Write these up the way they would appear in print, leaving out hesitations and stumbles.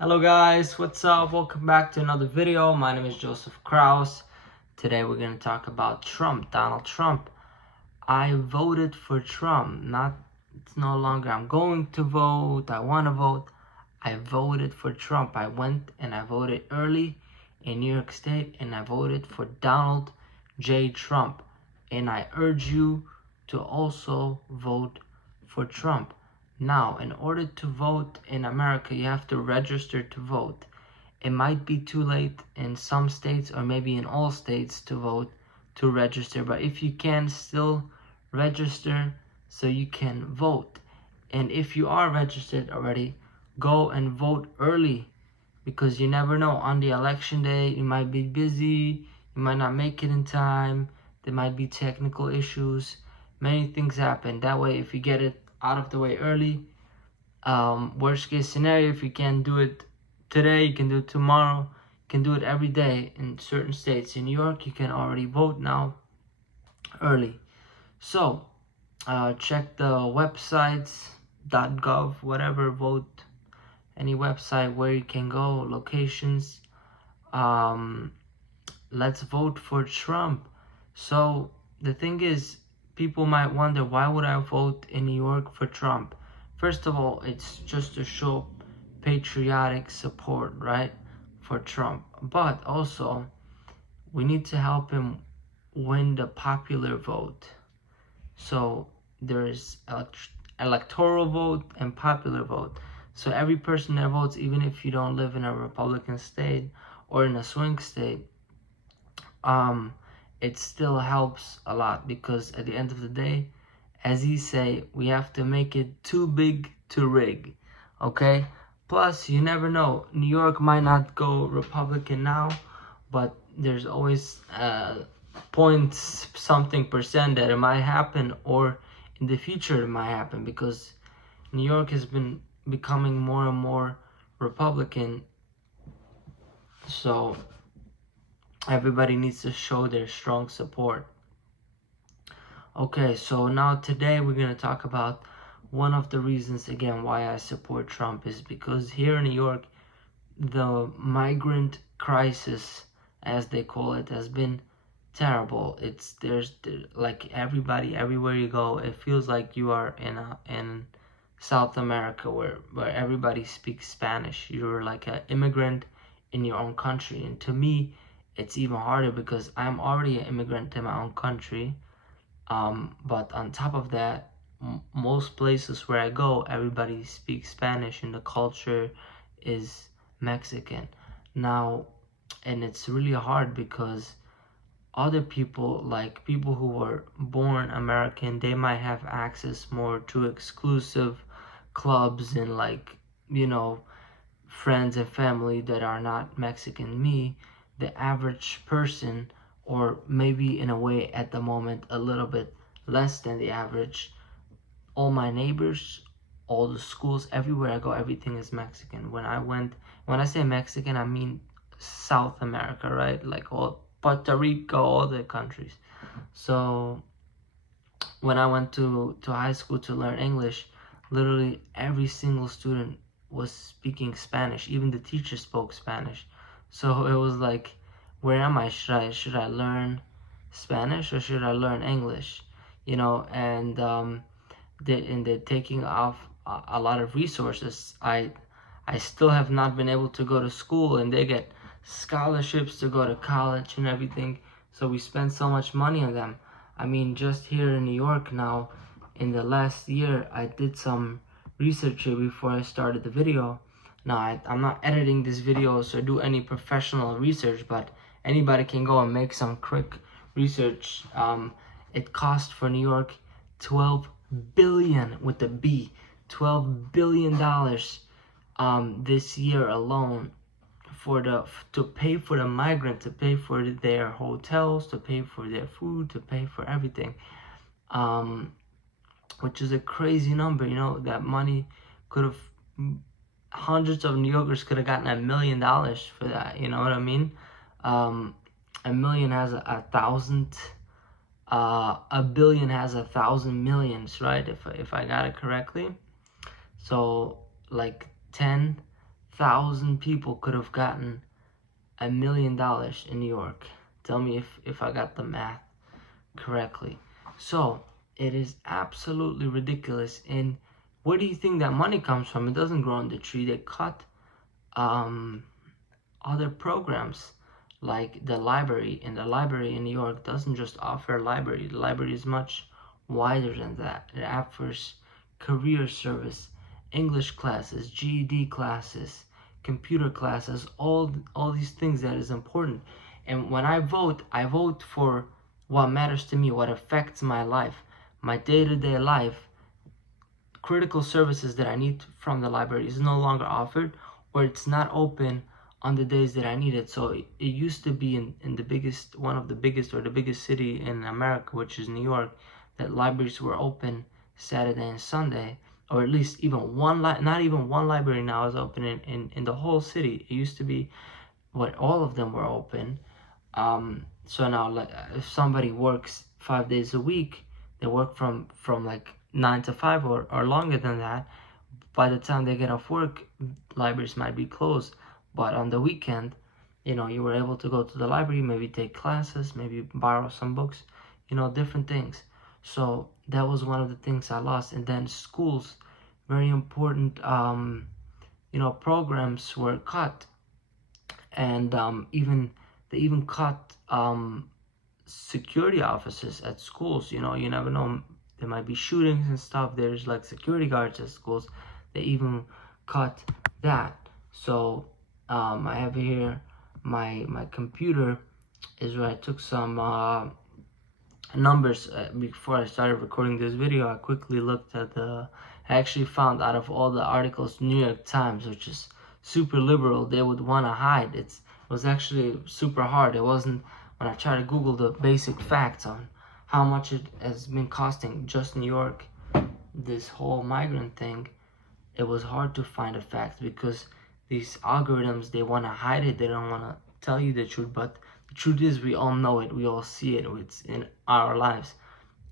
Hello guys, what's up? Welcome back to another video. My name is Joseph Kraus. Today we're going to talk about Trump, Donald Trump. I voted for Trump. It's no longer I'm going to vote, I want to vote. I voted for Trump. I went and I voted early in New York State and I voted for Donald J. Trump. And I urge you to also vote for Trump. Now, in order to vote in America, you have to register to vote. It might be too late in some states or maybe in all states to vote to register, but if you can still register so you can vote. And if you are registered already, go and vote early because you never know. On the election day, you might be busy, you might not make it in time, there might be technical issues, many things happen. That way, if you get it out of the way early, worst case scenario, if you can't do it today, you can do it tomorrow, you can do it every day. In certain states, in New York, you can already vote now early. So check the websites, .gov, whatever, vote, any website where you can go, locations. Let's vote for Trump. So the thing is, people might wonder, why would I vote in New York for Trump? First of all, it's just to show patriotic support, right, for Trump. But also, we need to help him win the popular vote. So there's electoral vote and popular vote. So every person that votes, even if you don't live in a Republican state or in a swing state, it still helps a lot, because at the end of the day, as he say, we have to make it too big to rig. Okay? Plus, you never know. New York might not go Republican now, but there's always point something percent that it might happen, or in the future it might happen, because New York has been becoming more and more Republican. So everybody needs to show their strong support. Okay, so now today we're going to talk about one of the reasons again why I support Trump is because here in New York, the migrant crisis, as they call it, has been terrible. There's like everybody, everywhere you go, it feels like you are in South America, where everybody speaks Spanish. You're like an immigrant in your own country, and to me, it's even harder because I'm already an immigrant in my own country. But on top of that, most places where I go, everybody speaks Spanish and the culture is Mexican. Now, and it's really hard because other people, like people who were born American, they might have access more to exclusive clubs and, like, friends and family that are not Mexican. Me, the average person, or maybe in a way at the moment a little bit less than the average, all my neighbors, all the schools, everywhere I go, everything is Mexican. When I say Mexican, I mean South America, right? Like all Puerto Rico, all the countries. So when I went to high school to learn English, literally every single student was speaking Spanish. Even the teacher spoke Spanish. So it was like, where am I? Should I learn Spanish or should I learn English? And they're taking off a lot of resources. I still have not been able to go to school, and they get scholarships to go to college and everything. So we spend so much money on them. I mean, just here in New York now, in the last year, I did some research here before I started the video. Now, I'm not editing this video or do any professional research, but anybody can go and make some quick research. It cost for New York 12 billion with a B, $12 billion this year alone to pay for the migrant, to pay for their hotels, to pay for their food, to pay for everything, which is a crazy number. That money could have, hundreds of New Yorkers could have gotten $1 million for that. You know what I mean? A million has a thousand. A billion has 1,000 millions, right? If I got it correctly. So like 10 1,000 people could have gotten $1 million in New York. Tell me if I got the math correctly. So it is absolutely ridiculous. And where do you think that money comes from? It doesn't grow on the tree. They cut other programs like the library, and the library in New York doesn't just offer a library. The library is much wider than that. It offers career service, English classes, GED classes, computer classes, all these things that is important. And when I vote for what matters to me, what affects my life, my day-to-day life. Critical services that I need from the library is no longer offered, or it's not open on the days that I need it. So it used to be in the biggest, one of the biggest, or the biggest city in America, which is New York, that libraries were open Saturday and Sunday, or at least even one, not even one library now is open in the whole city. It used to be what all of them were open. So now, like, if somebody works 5 days a week, they work from like 9 to 5 or longer than that. By the time they get off work, libraries might be closed. But on the weekend, you were able to go to the library, maybe take classes, maybe borrow some books, different things. So that was one of the things I lost. And then schools, very important, programs were cut. And they even cut security officers at schools. You never know, there might be shootings and stuff. There's like security guards at schools. They even cut that. So I have here my computer is where I took some numbers before I started recording this video. I quickly looked at I actually found, out of all the articles, New York Times, which is super liberal, they would want to hide. It was actually super hard. It wasn't, when I tried to Google the basic facts on how much it has been costing just New York, this whole migrant thing, it was hard to find a fact, because these algorithms, they want to hide it. They don't want to tell you the truth. But the truth is, we all know it. We all see it. It's in our lives.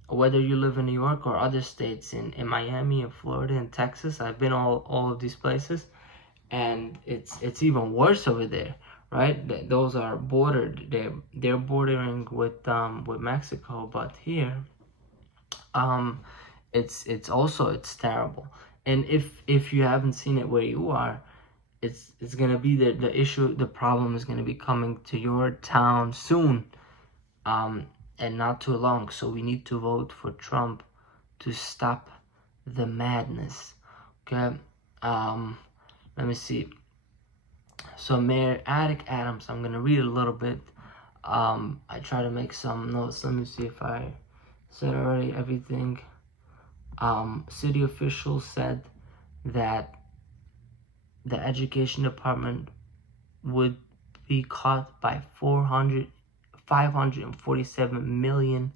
Whether you live in New York or other states, in Miami, in Florida, in Texas, I've been all of these places, and it's even worse over there, right? Those are bordered. They're bordering with Mexico, but here, it's also terrible. And if you haven't seen it where you are, it's gonna be the issue. The problem is gonna be coming to your town soon, and not too long. So we need to vote for Trump to stop the madness. Okay. Let me see. So Mayor Eric Adams, I'm gonna read a little bit. I try to make some notes. Let me see if I said already everything. City officials said that the education department would be cut by 547 million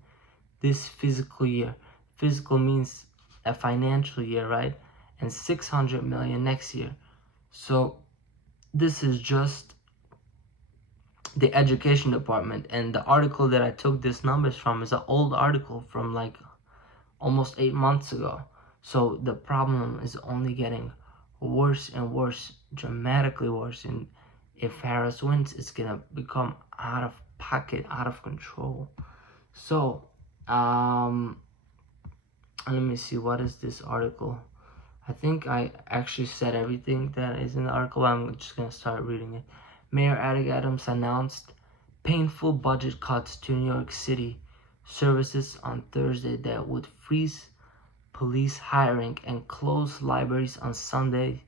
this fiscal year. Fiscal means a financial year, right? And 600 million next year. So this is just the education department. And the article that I took these numbers from is an old article from like almost 8 months ago. So the problem is only getting worse and worse, dramatically worse. And if Harris wins, it's gonna become out of pocket, out of control. So let me see, what is this article? I think I actually said everything that is in the article. I'm just gonna start reading it. Mayor Eric Adams announced painful budget cuts to New York City services on Thursday that would freeze police hiring and close libraries on Sunday,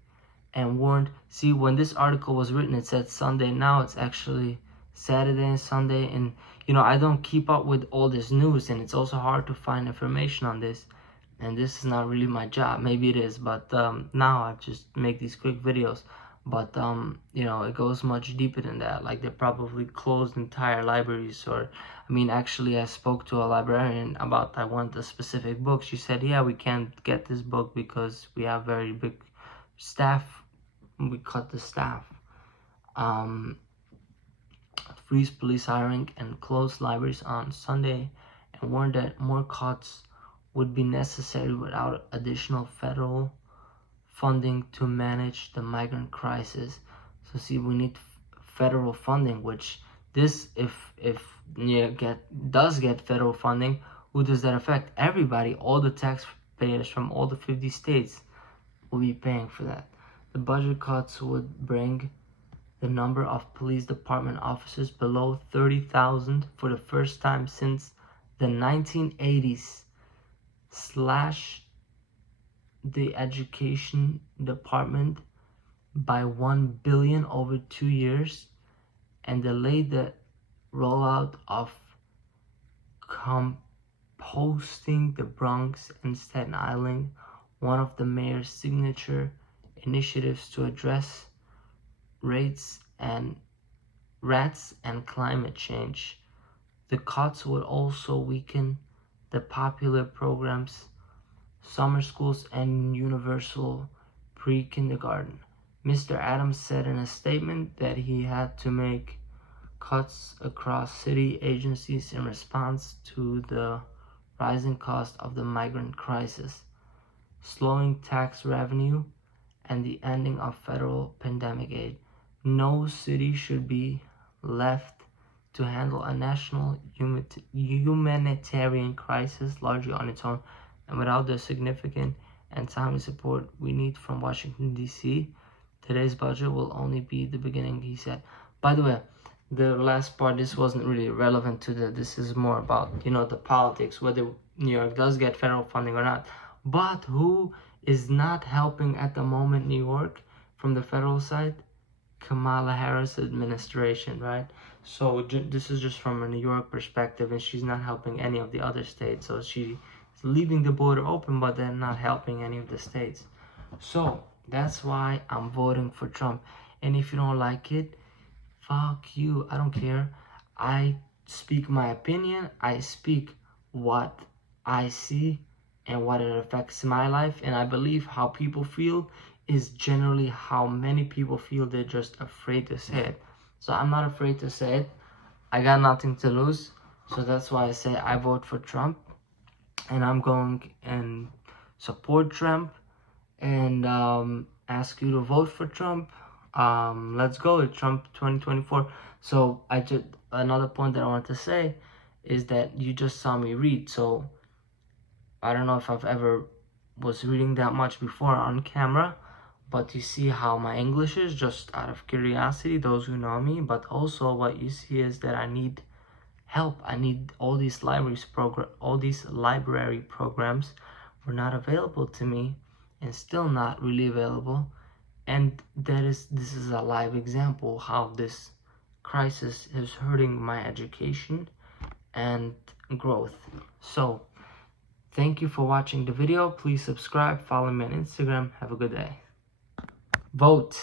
and warned, see, when this article was written, it said Sunday. Now it's actually Saturday and Sunday. And I don't keep up with all this news, and it's also hard to find information on this, and this is not really my job. Maybe it is, but now I just make these quick videos. But it goes much deeper than that. Like, they probably closed entire libraries. Or actually, I spoke to a librarian about, I want a specific book. She said, yeah, we can't get this book because we have very big staff. We cut the staff. Freeze police hiring and close libraries on Sunday, and warned that more cuts would be necessary without additional funding to manage the migrant crisis. So see, we need federal funding, which this, if does get federal funding, who does that affect? Everybody, all the taxpayers from all the 50 states will be paying for that. The budget cuts would bring the number of police department officers below 30,000 for the first time since the 1980s, slash the education department by $1 billion over 2 years, and delay the rollout of composting the Bronx and Staten Island, one of the mayor's signature initiatives to address rats and climate change. The cuts would also weaken the popular programs, summer schools, and universal pre-kindergarten. Mr. Adams said in a statement that he had to make cuts across city agencies in response to the rising cost of the migrant crisis, slowing tax revenue, and the ending of federal pandemic aid. No city should be left to handle a national humanitarian crisis largely on its own and without the significant and timely support we need from Washington, D.C. Today's budget will only be the beginning, he said. By the way, the last part, this wasn't really relevant to this is more about, the politics, whether New York does get federal funding or not. But who is not helping at the moment New York from the federal side? Kamala Harris administration, right? So this is just from a New York perspective, and she's not helping any of the other states. So she's leaving the border open, but then not helping any of the states. So that's why I'm voting for Trump. And if you don't like it, fuck you. I don't care. I speak my opinion. I speak what I see and what it affects my life. And I believe how people feel is generally how many people feel. They're just afraid to say it. So I'm not afraid to say it. I got nothing to lose. So that's why I say I vote for Trump. And I'm going and support Trump and ask you to vote for Trump. Let's go with Trump 2024. So another point that I want to say is that you just saw me read. So I don't know if I've ever was reading that much before on camera, but you see how my English is, just out of curiosity, those who know me. But also what you see is that I need help. I need all these library programs were not available to me and still not really available. And this is a live example how this crisis is hurting my education and growth. So thank you for watching the video. Please subscribe, follow me on Instagram. Have a good day. Vote.